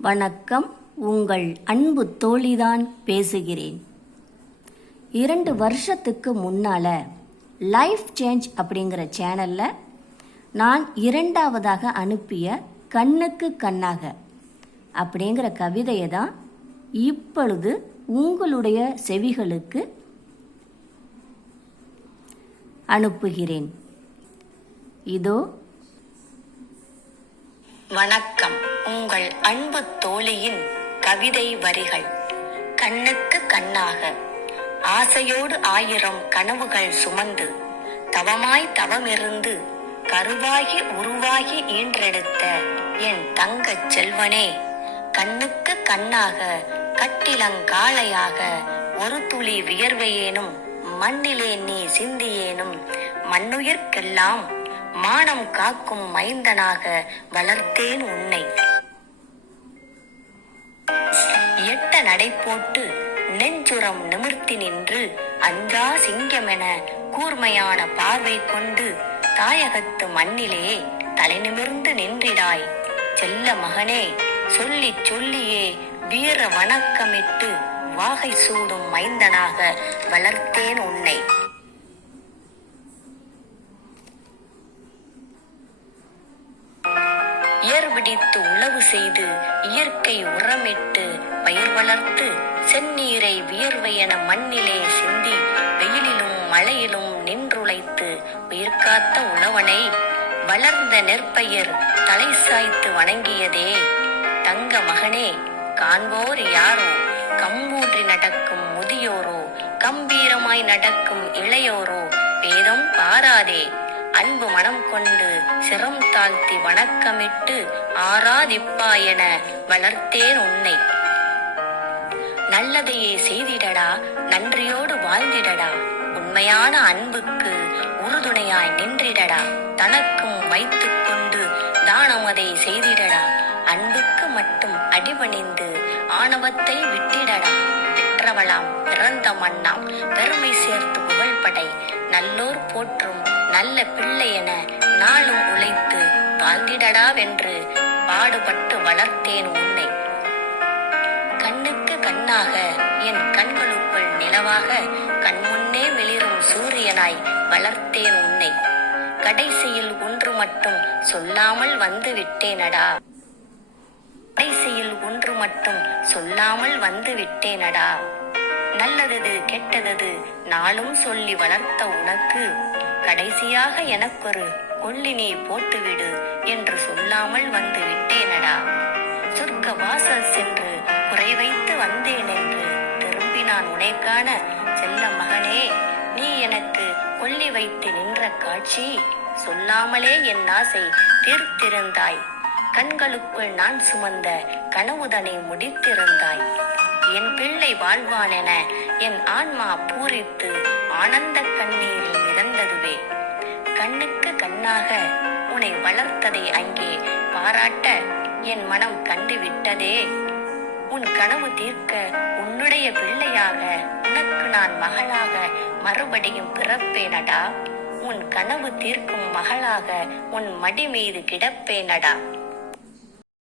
வணக்கம். உங்கள் அன்பு தோழிதான் பேசுகிறேன். இரண்டு வருஷத்துக்கு முன்னால் லைஃப் சேஞ்ச் அப்படிங்கிற சேனலில் நான் இரண்டாவதாக அனுப்பிய கண்ணுக்கு கண்ணாக அப்படிங்கிற கவிதையை தான் இப்பொழுது உங்களுடைய செவிகளுக்கு அனுப்புகிறேன். இதோ. வணக்கம். உங்கள் அன்பு தோழியின் கவிதை வரிகள். கண்ணுக்கு கண்ணாக. ஆசையோடு ஆயிரம் கனவுகள் சுமந்து தவமாய் தவமிருந்து கருவாகி உருவாகி ஈன்றெடுத்த என் தங்கச் செல்வனே கண்ணுக்கு கண்ணாக கட்டிலங்காளையாக ஒரு துளி வியர்வையேனும் மண்ணிலே நீ சிந்தியேனும் மண்ணுயிர்க்கெல்லாம் மானம் காக்கும் மைந்தனாக வளர்த்தேன் உன்னை. எட்ட நடை போட்டு நெஞ்சுரம் நிமிர்த்தி நின்று அஞ்சா சிங்கமென கூர்மையான பார்வை கொண்டு தாயகத்து மண்ணிலே தலை நிமிர்ந்து நின்றிடாய். செல்ல மகனே சொல்லிச் சொல்லியே வீர வணக்கமிட்டு வாகை சூடும் மைந்தனாக வளர்த்தேன் உன்னை. இயர் பிடித்து உழவு செய்து இயற்கை உரமிட்டு பயிர் வளர்த்து செந்நீரை வியர்வை என மண்ணிலே சிந்தி வெயிலிலும் மழையிலும் நின்றுழைத்து உயிர் காத்த உழவனை வளர்ந்த நெற்பயிர் தலை சாய்த்து வணங்கியதே. தங்க மகனே காண்போர் யாரோ? கம்பூன்றி நடக்கும் முதியோரோ? கம்பீரமாய் நடக்கும் இளையோரோ? பேதம் பாராதே. அன்பு மனம் கொண்டு சிரம் தாழ்த்தி வணக்கமிட்டு ஆராதிப்பா என வளர்த்தேன் உன்னை. நல்லதையே செய்திடடா நன்றியோடு வாழ்ந்திடடா. உண்மையான அன்புக்கு உறுதுணையாய் நின்றிடடா. தனக்கும் வைத்துக் கொண்டு தானமதை செய்திடடா. அன்புக்கு மட்டும் அடிபணிந்து ஆணவத்தை விட்டிடடா. பெற்றவளாம் பிறந்த மண்ணாம் பெருமை சேர்த்து புகழ்படை. நல்லோர் போற்றும் நல்ல பிள்ளை என நாளும் உழைத்து வாழ்ந்திடடாவென்று பாடுபட்டு வளர்த்தேன் உன்னை. கண்ணுக்கு கண்ணாக என் கண்களுக்குள் நிலவாக கண்முன்னே வெளிரும் சூரியனாய் வளர்த்தேன் உன்னை. கடைசியில் ஒன்று மட்டும் சொல்லாமல் வந்து விட்டேனடா. கடைசியில் ஒன்று மட்டும் சொல்லாமல் வந்து விட்டேனடா. நல்லதது கெட்டதது நாளும் சொல்லி வளர்த்த உனக்கு கடைசியாக எனக்கொரு கொள்ளினை போட்டுவிடு என்று சொல்லாமல் வந்து விட்டேனடா. சொர்க்க வாசல் சென்று குறை வைத்து வந்தேன் என்று திரும்பி நான் உனை காண செல்ல மகனே நீ எனக்கு கொள்ளி வைத்து நின்ற காட்சி சொல்லாமலே என் ஆசை தீர்த்திருந்தாய். கண்களுக்குள் நான் சுமந்த கனவுதனை முடித்திருந்தாய். என் பிள்ளை வாழ்வான் என என் ஆன்மா பூரித்து ஆனந்த கண்ணீரில் மிதந்ததுவே கண்ணுக்கு கண்ணாக உன்னை வளர்த்ததை அங்கே பாராட்ட என் மனம் கண்டு விட்டதே உன் கனவு தீர்க்க உன்னுடைய பிள்ளையாக உனக்கு நான் மகளாக மறுபடியும் பிறப்பேனடா. உன் கனவு தீர்க்கும் மகளாக உன் மடி மீது கிடப்பேனடா.